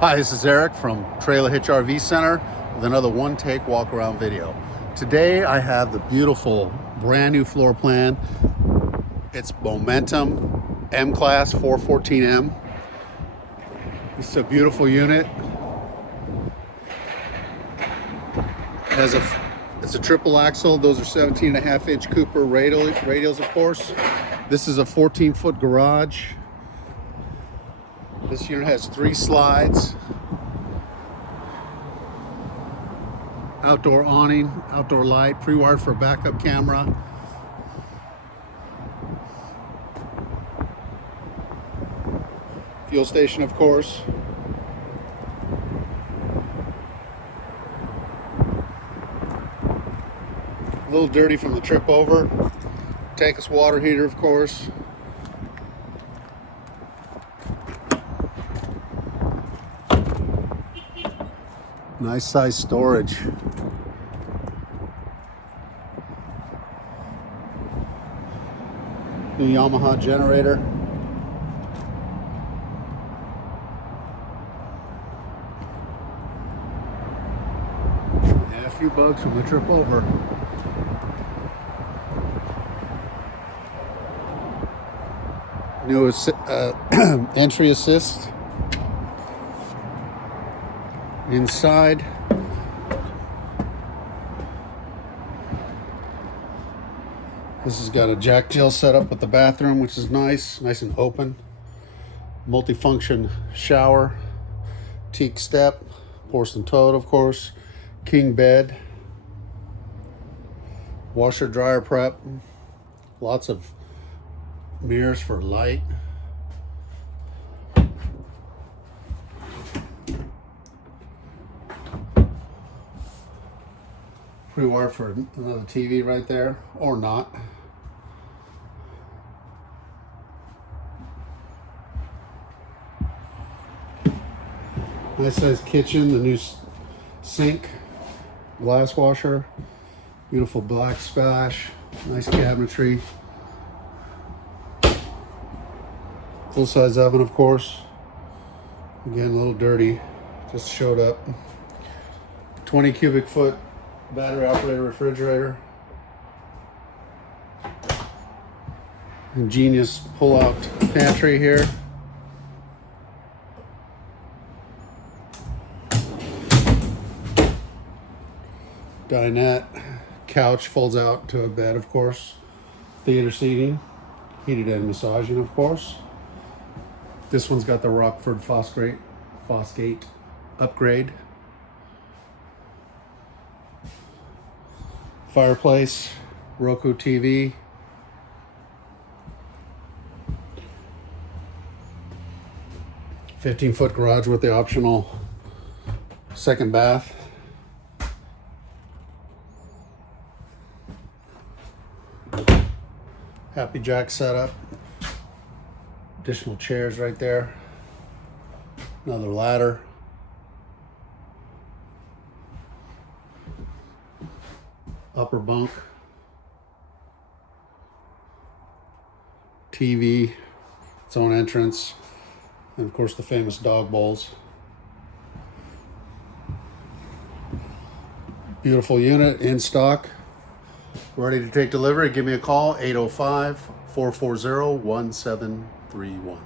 Hi, this is Eric from Trailer Hitch RV Center with another one-take walk-around video. Today I have the beautiful brand new floor plan. It's Momentum M-Class 414M. It's a beautiful unit. It's a triple axle. Those are 17.5-inch Cooper radials, of course. This is a 14-foot garage. This unit has 3 slides, outdoor awning, outdoor light, pre-wired for a backup camera. Fuel station, of course. A little dirty from the trip over. Tankless water heater, of course. Nice size storage. New Yamaha generator. And a few bugs from the trip over. New entry assist. Inside, this has got a jack tail set up with the bathroom, which is nice and open. Multifunction shower, teak step, porcelain tote, of course, king bed, washer dryer prep, lots of mirrors for light. Pre-wired for another TV right there, or not. Nice size kitchen, the new sink, glass washer, beautiful black splash, nice cabinetry. Full size oven, of course. Again, a little dirty, just showed up. 20 cubic foot battery operated refrigerator. Ingenious pull-out pantry here. Dinette. Couch folds out to a bed, of course. Theater seating. Heated and massaging, of course. This one's got the Rockford Fosgate upgrade. Fireplace, Roku TV, "15-foot garage with the optional second bath. Happy Jack setup. Additional chairs right there. Another ladder. Upper bunk, TV, its own entrance, and of course the famous dog bowls. Beautiful unit in stock, ready to take delivery. Give me a call, 805-440-1731.